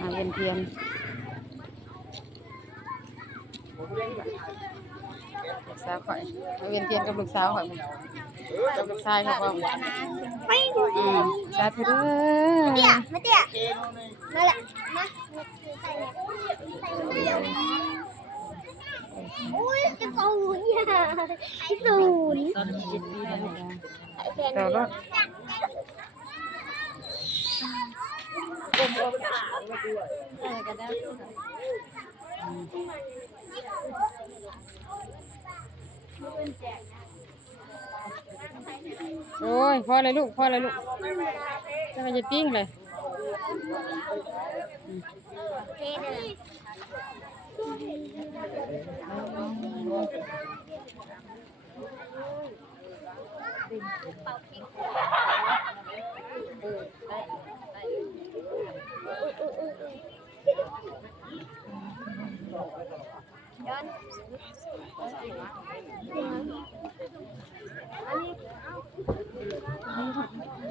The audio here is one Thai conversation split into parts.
มาเวียนเทียนลูกสาวข่อยมาเวียนเทียนกับลูกสาวข่อยกับลูกชายเขาบอกสาธุเด้อมาเตี้ยมาละมาใส่อุ้ยจะศูนย์อย่าศูนย์ต่อรถโอ้ยพอเลยลูกพอเลยลูกจะปิ้งเลย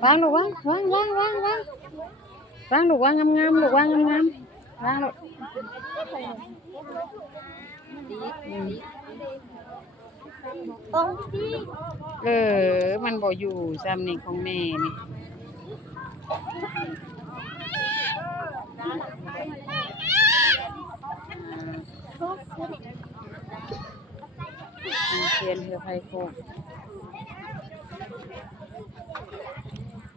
วางลูกวางลูกวางงามลูกวางงามวางลูกมันบ่อยู่ซ้ำนี่ของแม่นี่เทียนเรือไฟโคก